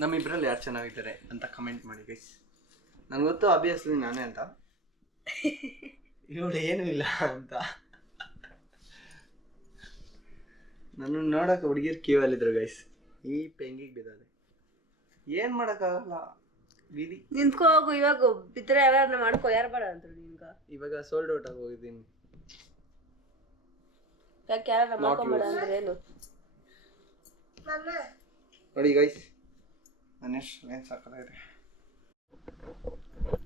ನಮ್ಮಿಬ್ಬರಲ್ಲಿ ಯಾರು ಚೆನ್ನಾಗಿದ್ದಾರೆ ಅಂತ ಕಮೆಂಟ್ ಮಾಡಿ ಗೈಸ್. ನನಗೆ ಗೊತ್ತು ಆಬ್ವಿಯಸ್ಲಿ ನಾನೇ ಅಂತ, ಇವಳು ಏನೂ ಇಲ್ಲ ಅಂತ. ನನ್ನ ನೋಡೋಕೆ ಹುಡುಗಿರು ಕ್ಯೂವಲ್ಲಿದ್ರು ಗೈಸ್. ಈ ಪೆಂಗಿಗೆ ಬಿದ್ದದೆ, ಏನು ಮಾಡೋಕ್ಕಾಗಲ್ಲ, ಬಿಡಿ ನಿಂತ್ಕೋ ಹೋಗು. ಇವಾಗ ಬಿದ್ದರೆ ಯಾರನ್ನ ಮಾಡ್ಕೋ, ಯಾರು ಬೇಡ ಅಂತ ನಿನ್ಗ. ಇವಾಗ ಸೋಲ್ಡ್ ಔಟ್ ಆಗಿ ಹೋಗಿದ್ದೀನಿ. ಯಾಕೆ ಯಾರನ್ನ ಮಾಡ್ಕೊಂಬೇಡ ಅಂದ್ರೆ ಏನು ನೋಡಿ ಗೈಸ್, ನನ್ನ ಎಷ್ಟು ಏನು ಸಾಕಾಗಿದೆ.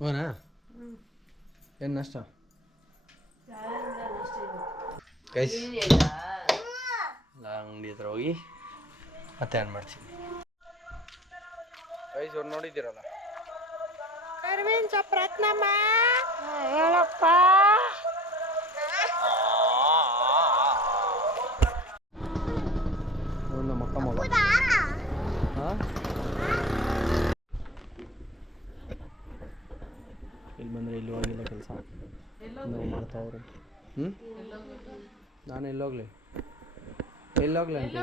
ಹೋನಾ ಏನು ನಷ್ಟ ಗೈಸ್? ಅಂಗಡಿ ಹತ್ರ ಹೋಗಿ ಮತ್ತೆ ಏನು ಮಾಡ್ತೀನಿ ಗೈಸ್. ಅವ್ರು ನೋಡಿದ್ದೀರಲ್ಲ, ಪ್ರಯತ್ನಮ್ಮ ಹೇಳಪ್ಪ. ಮಕ್ಕ ಮಗ ಇಲ್ಲಿ ಬಂದರೆ ಇಲ್ಲಿ ಹೋಗಿಲ್ಲ ಕೆಲಸ ನಾವು ಮಾಡ್ತಾವ್ರೆ. ನಾನು ಎಲ್ಲೋಗ್ಲಿ ಅಂತ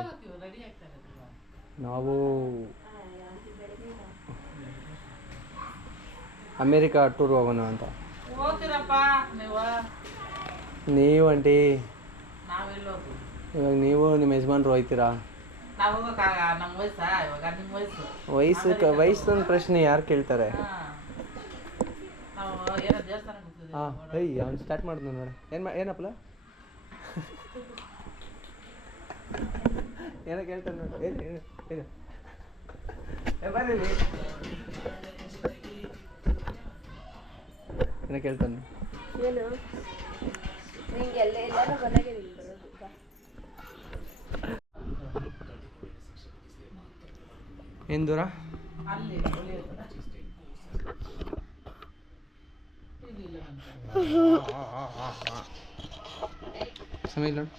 ನಾವು ಅಮೇರಿಕಾ ಟೂರ್ ಹೋಗೋಣ ಅಂತ. ನೀವು ಆಂಟಿ ಇವಾಗ ನೀವು ನಿಮ್ಮ ಯಜಮಾನ್ರು ಹೋಗ್ತೀರಾ? ವಯಸ್ಸೊಂದು ಪ್ರಶ್ನೆ ಯಾರು ಕೇಳ್ತಾರೆ? ಹಾಂ ಅವ್ನು ಸ್ಟಾರ್ಟ್ ಮಾಡಿದ್ನು ನೋಡಿ. ಏನಪ್ಪಲ್ಲ ಏನೋ ಕೇಳ್ತಾನೆ ನೋಡಿ. ಏನು ಏನೋ ಕೇಳ್ತಾನೆ. ಏನು ನಿಂಗೆ ಎಲ್ಲರೂ ಮನೆಗೆ ಏನು ದೂರ? ಸಮಯ ನೋಡಿ.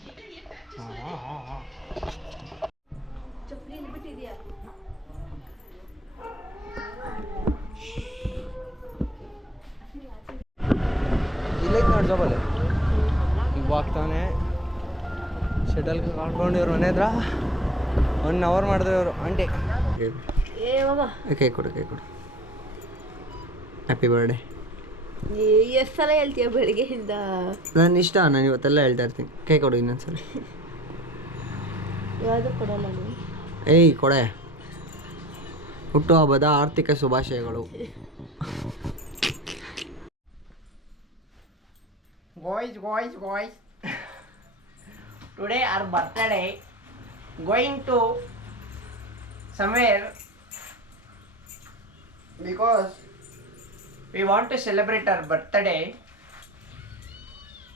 ಇಲ್ಲೈತೆ ನೋಡಿ ಜಾಬಲ್ಲಿ. ಈಗ ಹೋಗ್ತಾನೆ ಶಟಲ್ ಕಾಡ್ಕೊಂಡು ಇವ್ರು ಮನೆ ಹತ್ರ 1 ಅವರ್ ಮಾಡಿದ್ರೆ ಇವರು. ಆಂಟಿ ಕೈ ಕೊಡು ಹ್ಯಾಪಿ ಬರ್ಡೇ. ಎಷ್ಟು ಸಲ ಹೇಳ್ತೀಯ ಬೆಳಿಗ್ಗೆಯಿಂದ? ನನ್ನ ಇಷ್ಟ, ನಾನು ಇವತ್ತೆಲ್ಲ ಹೇಳ್ತಾ ಇರ್ತೀನಿ. ಕೈ ಕೊಡು ಇನ್ನೊಂದ್ಸಲ. ಯಾವುದು ಕೊಡಲ್ಲ ನೀವು? ಏಯ್ ಕೊಡೆ. ಹುಟ್ಟುಹಬ್ಬದ ಆರ್ಥಿಕ ಶುಭಾಶಯಗಳು. Guys. Today our birthday. Going to somewhere because we want to celebrate our birthday.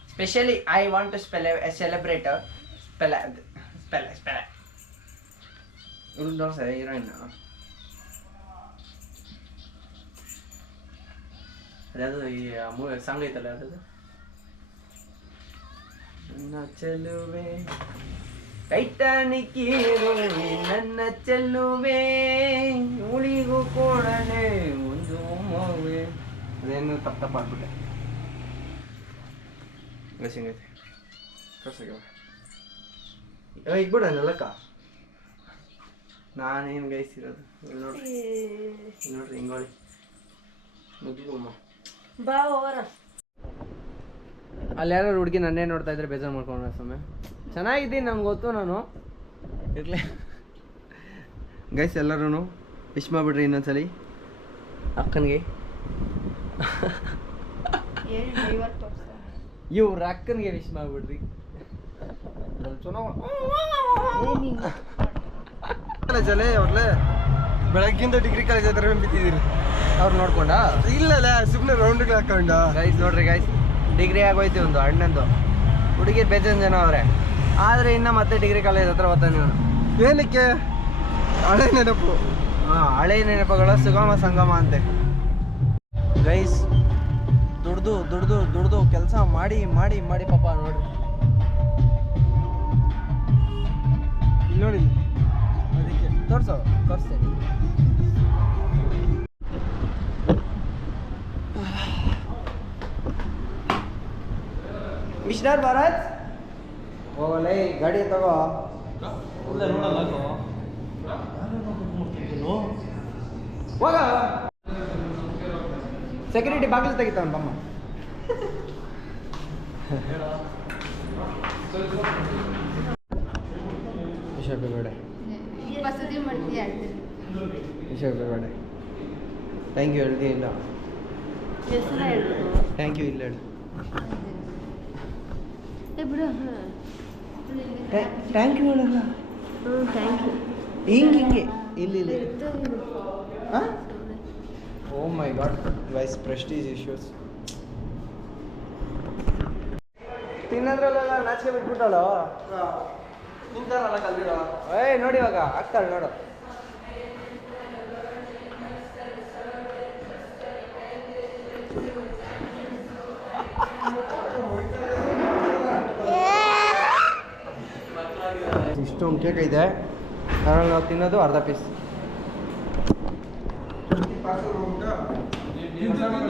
Especially I want to celebrate her. Spell. Don't say heroine. ಅದಾವುದು ಈ ಸಾಂಗ್ ಐತಲ್ಲ, ಅದದು ನನ್ನ ಚೆಲುವೆ ಟೈಟಾನಿಕ್ ಹೀರೋಯಿ ನನ್ನ ಚೆಲುವೆ ಉಳಿಗೂ ಕೊಡಲೆ ಒಂದು ಮಗುವೆ. ಅದೇನು ತಪ್ಪಾಗ್ಬಿಟ್ಟೆ. ಗಸಿಂಗೈತೆ ಕರ್ಸಾಗ್ಯವ. ಈಗ ಬಿಡ ನಲ್ಲಕ್ಕ, ನಾನೇನು ಗೈಸಿರೋದು. ನೋಡ್ರಿ ಹಿಂಗೋಳಿ ಮುಗಿಗಮ್ಮ ಬಾ ಹೋಗೋಣ. ಅಲ್ಲಿ ಯಾರು ಹುಡುಗಿ ನನ್ನೇ ನೋಡ್ತಾ ಇದ್ರೆ ಬೇಜಾರು ಮಾಡ್ಕೊಂಡು ಸಮಯ. ಚೆನ್ನಾಗಿದ್ದೀನಿ, ನಮ್ಗೆ ಗೊತ್ತು. ನಾನು ಇರಲಿ ಗೈಸ್, ಎಲ್ಲರೂ ವಿಶ್ ಮಾಡಿಬಿಡ್ರಿ ಇನ್ನೊಂದ್ಸಲಿ ಅಕ್ಕನಿಗೆ. ಇವ್ರ ಅಕ್ಕನಿಗೆ ವಿಶ್ ಮಾಡಿಬಿಡ್ರಿ. ಜಲೆ ಅವ್ರಲ್ಲೇ ಬೆಳಗ್ಗಿಂದ ಡಿಗ್ರಿ ಕಾಲೇಜ್ ಹತ್ರ ಬಿತ್ತಿದ್ದೀರಿ. ಅವ್ರು ನೋಡ್ಕೊಂಡ ಇಲ್ಲಲ್ಲ, ಸುಮ್ಮನೆ ರೌಂಡ್ಗೆ ಹಾಕೊಂಡ. ಗೈಸ್ ನೋಡ್ರಿ ಗೈಸ್, ಡಿಗ್ರಿ ಆಗೋಯ್ತು ಒಂದು ಅಣ್ಣಂದು. ಹುಡುಗಿರು ಬೇಜಾನ್ ಜನ ಅವರೇ, ಆದರೆ ಇನ್ನು ಮತ್ತೆ ಡಿಗ್ರಿ ಕಾಲೇಜ್ ಹತ್ರ ಓದ್ತಾನೆ ನಾನು. ಏನಕ್ಕೆ? ಹಳೆ ನೆನಪು. ಹಳೆ ನೆನಪುಗಳ ಸುಗಮ ಸಂಗಮ ಅಂತೆ. ಗೈಸ್ ದುಡ್ದು ಕೆಲಸ ಮಾಡಿ ಪಾಪ ನೋಡ್ರಿ. ಇಲ್ಲಿ ನೋಡಿ, ಅದಕ್ಕೆ ತೋರಿಸ್ತೇನೆ. ಮಿಸ್ಟರ್ ಭರತ್, ಹೋಗಲ್ಲ ಗಾಡಿ ತಗೋ. ಹೋಗ ಸೆಕ್ಯೂರಿಟಿ ಬಾಗಿಲು ತೆಗಿತಾವನ್ ಬಮ್ಮ. ವಿಷಯಬೇಡ ವಿಷಯಬೇಡ. ಥ್ಯಾಂಕ್ ಯು ಹೇಳ್ದಿ ಇಲ್ಲ. ಥ್ಯಾಂಕ್ ಯು ಇಲ್ಲ ಹೇಳು. ಥ್ಯಾಂಕ್ ಯು ಹೇಳಲ್ಲ. ಥ್ಯಾಂಕ್ ಯು ಹಿಂಗೆ ಇಲ್ಲಿ ಹಾಂ. ಓ ಮೈ ಗಾಡ್ ವೈಸ್ ಪ್ರೆಸ್ಟೀಜ್ ಇಶ್ಯೂಸ್. ತಿನ್ನೋದ್ರಲ್ಲೆಲ್ಲ ನಾಚಿಕೆ ಬಿಟ್ಬಿಟ್ಟಾಳು. ತಿಂತಾರಲ್ಲ ಕಲ್ದಿರೋ. ಏಯ್ ನೋಡಿ ಇವಾಗ ಆಗ್ತಾಳೆ ನೋಡು. ಇಷ್ಟೊಂದು ಕೇಕ್ ಇದೆ, ಅದ್ರಲ್ಲಿ ನಾವು ತಿನ್ನೋದು ಅರ್ಧ ಪೀಸ್.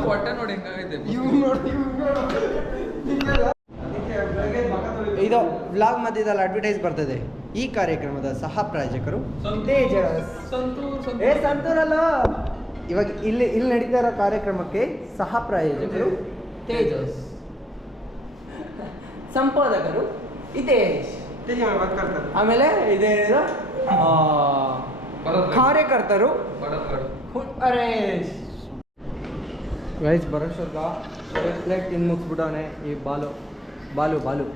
ಹೊಟ್ಟೆ ನೋಡಿ ಹೆಂಗಾಗೈತೆ. ಇದು ವ್ಲಾಗ್ ಮಧ್ಯದಲ್ಲಿ ಅಡ್ವರ್ಟೈಸ್ ಬರ್ತದೆ. ಈ ಕಾರ್ಯಕ್ರಮದ ಸಹ ಪ್ರಾಯೋಜಕರು ತೇಜಸ್. ಏ ಸಂತೂರಲ್ಲ, ಇವಾಗ ಇಲ್ಲಿ ನಡೀತಾ ಇರೋ ಕಾರ್ಯಕ್ರಮಕ್ಕೆ ಸಹ ಪ್ರಾಯೋಜಕರು ತೇಜಸ್, ಸಂಪಾದಕರು ಹಿತೇಶ್, ಆಮೇಲೆ ಇದೇನಿದು ಕಾರ್ಯಕರ್ತರು ಹರೇಶ್. ಗೈಸ್ ಬರೋಷ್ಟೊತ್ತ ಪ್ಲೇಟ್ ತಿಂದು ಮುಗಿಸ್ಬಿಟ್ಟವನೆ ಈ Balu Balu Balu.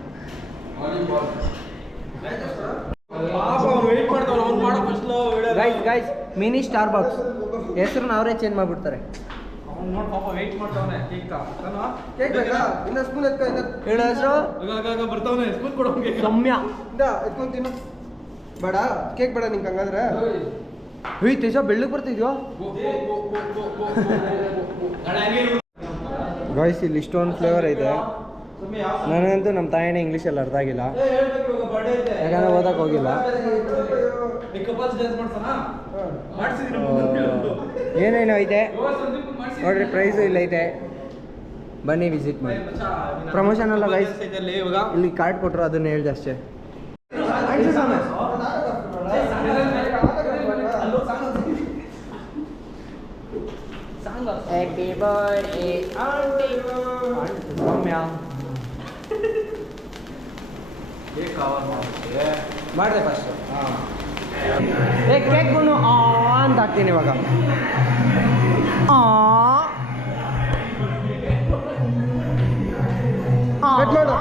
Guys mini star box ಹೆಸರನ್ನ ಅವರೇ ಚೇಂಜ್ ಮಾಡ್ಬಿಡ್ತಾರೆ. ಹೇಳು ಹೆಸರು ಸೌಮ್ಯ. ಎತ್ಕೊಂಡು ತಿನ್ನು ಬೇಡ, ಕೇಕ್ ಬೇಡ ನಿಂಗೆ ಹಂಗಾದ್ರೆ. ಹೇ ತೇಜ ಬೆಳ್ಳಗೆ ಬರ್ತಿದ್ಯೋ ಗಾಯ್ಸ್. ಇಲ್ಲಿ ಇಷ್ಟೊಂದು ಫ್ಲೇವರ್ ಇದೆ. ನನಗಂತೂ ನಮ್ಮ ತಾಯಿನೇ ಇಂಗ್ಲೀಷಲ್ಲಿ ಅರ್ಥ ಆಗಿಲ್ಲ, ಯಾಕಂದ್ರೆ ಓದಕ್ಕೆ ಹೋಗಿಲ್ಲ. ಏನೇನೋ ಐತೆ ನೋಡ್ರಿ, ಪ್ರೈಸು ಇಲ್ಲ ಐತೆ, ಬನ್ನಿ ವಿಸಿಟ್ ಮಾಡಿ. ಪ್ರಮೋಷನ್ ಅಲ್ಲ ಗೈಸ್, ಇಲ್ಲಿ ಕಾರ್ಡ್ ಕೊಟ್ಟರು ಅದನ್ನ ಹೇಳ್ದೆ ಅಷ್ಟೇ. Happy birthday Soumya. ಮಾಡಿದೆ ಫಸ್ಟ್. ಏ ಕೇಕ್ಗೂ ಅಂತ ಹಾಕ್ತೀನಿ ಇವಾಗ. ಕಟ್ ಮಾಡು.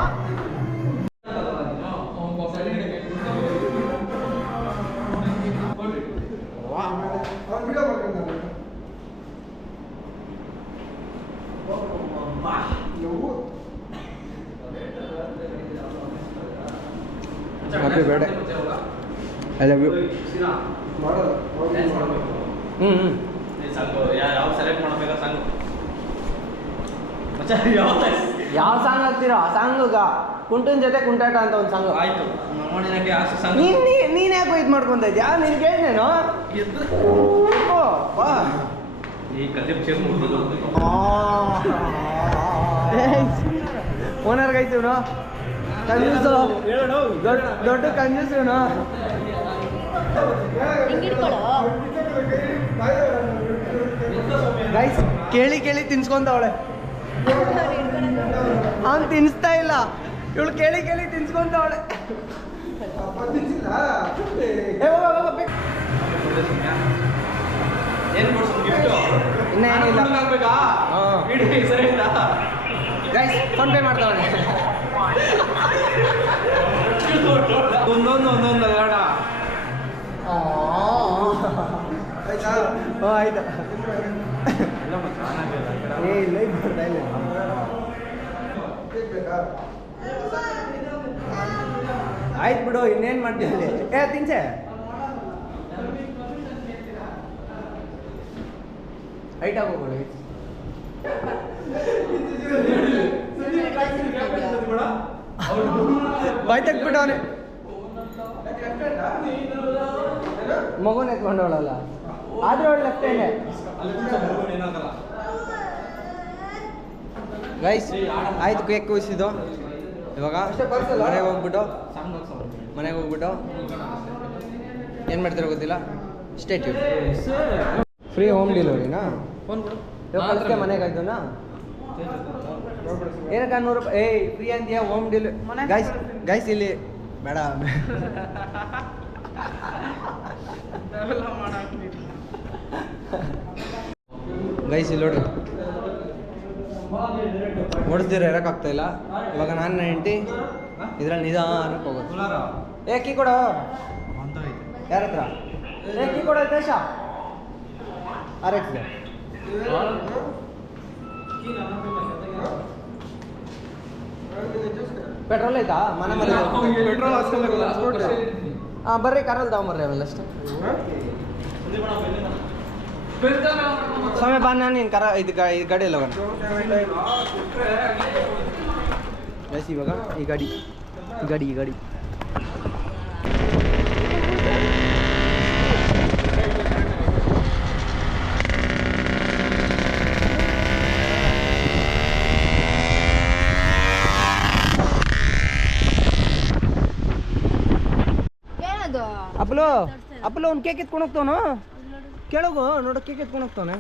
Happy birthday, I love you. ಯಾವ ಸಾಂಗ್ ಹಾಕ್ತೀರೋ ಆ ಸಾಂಗ್. ಕುಂಟನ್ ಜೊತೆ ಕುಂಟಾಟ ಅಂತ ಒಂದು ಸಾಂಗ್ ಆಯ್ತು. ನೀನ್ ಯಾಕೋ ಇದು ಮಾಡ್ಕೊಂತ ಇದ್ಯಾ? ನೀನ್ ಕೇಳಿದೇನು? ಓನರ್ ಗೈತೀವ್ನು ಕಂಜೂಸು, ದೊಡ್ಡ ಕಂಜೂಸ್ ಇವನು. ಗೈಸ್ ಕೇಳಿ ಕೇಳಿ ತಿನ್ಸ್ಕೊಂತವಳೆ. ಅವ್ನು ತಿನ್ಸ್ತಾ ಇಲ್ಲ, ಇವಳು ಕೇಳಿ ಕೇಳಿ ತಿನ್ಸ್ಕೊಂತವಳೆ. ಇನ್ನೇನಿಲ್ಲ ಗೈಸ್, ಫೋನ್ ಪೇ ಮಾಡ್ತಾವಳೆ. ಒಂದೊಂದು ಅಲ್ಲ ಆಯ್ತು. ಇಲ್ಲ ಬರ್ತಾ ಇಲ್ಲ. ಆಯ್ತು ಬಿಡು, ಇನ್ನೇನು ಮಾಡ್ತೀನಿ. ಏ ತಿನ್ಸೆ ಐಟ್ ಆಗೋಗಳು. ಬಾಯ್ ತೆಗ್ಬಿಟ್ಟವನೆ. ಮಗುನ ಎತ್ಕೊಂಡವಳಲ್ಲ, ಆದ್ರೆ ಅವಳು ಲೆಫ್ಟ್ ಹ್ಯಾಂಡೆ. ಗೈಸ್ ಆಯ್ತು, ಕೇಕ್ ಕೂಸಿದ್ದು. ಇವಾಗ ಮನೆಗೆ ಹೋಗ್ಬಿಟ್ಟು ಏನು ಮಾಡ್ತಿರೋ ಗೊತ್ತಿಲ್ಲ. Stay tune. ಫ್ರೀ ಹೋಮ್ ಡೆಲಿವರಿನಾ? ಫೋನ್ ಕೊಡು. ಕಳಿಸ್ತೆ ಮನೆಗೆ ಆಯ್ತುನಾ? ಏನಕ್ಕ 100 ರೂಪಾಯಿ ಏಯ್ ಫ್ರೀ ಅಂತೀಯ ಹೋಮ್ ಡೆಲಿವರಿ? ಗೈಸ್ ಇಲ್ಲಿ ಬೇಡ ಗೈಸ್ ಇಲ್ಲಿ ನೋಡ್ರಿ ಓಡಿಸ್ದಿರ ಇರೋಕ್ಕಾಗ್ತಾ ಇಲ್ಲ. ಇವಾಗ ನಾನು ನನ್ನ ಹೆಂಡತಿ ಇದ್ರಲ್ಲಿ ನಿಧಾನಕ್ಕೆ ಹೋಗೋದು. ಕೀ ಕೊಡೋ ಯಾರ ಹತ್ರ? ಕೀ ಕೊಡೋ ದೇಶ RX ಪೆಟ್ರೋಲ್ ಐತಾ ಮನೆ ಮನೆ? ಪೆಟ್ರೋಲ್ ಹಾಕ್ಸ್ಕೊಬೇಕಲ್ಲ, ಹಾಂ ಬರ್ರಿ ಕಾರಲ್ಲಿ ತಗೊಂಬರ್ರಿ ಆಮೇಲೆ ಅಷ್ಟೇ. ಸಮಯ ಬಾ ನಾನು ನೀನು ಇದು ಗಾಡಿಯಲ್ಲಿ ಹೋಗೋಣ. ಗೈಸ್ ಇವಾಗ ಈ ಗಾಡಿ ಏನದು ಅಪ್ಪಲು ಅವ್ನು ಕೇಕ್ ಎತ್ಕೊಂಡು ಹೋಗ್ತಾವನು. ಕೇಳೋಗು ನೋಡು ಕೇಕ್ ಎತ್ಕೊಂಡು ಹೋಗ್ತಾವನೆ.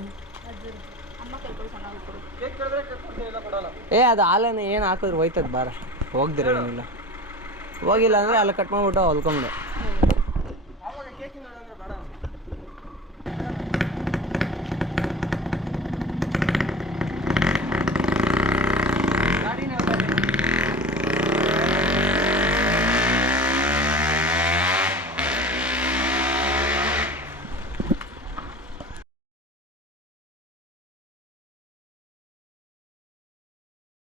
ಅದು ಹಾಲನ್ನು ಏನು ಹಾಕಿದ್ರು ಹೋಯ್ತದ ಬಾರ ಹೋಗ್ದಿರ ಏನಿಲ್ಲ. ಹೋಗಿಲ್ಲ ಅಂದರೆ ಅಲ್ಲಿ ಕಟ್ ಮಾಡ್ಬಿಟ್ಟು ಹೊಲ್ಕೊಂಬಿಡು.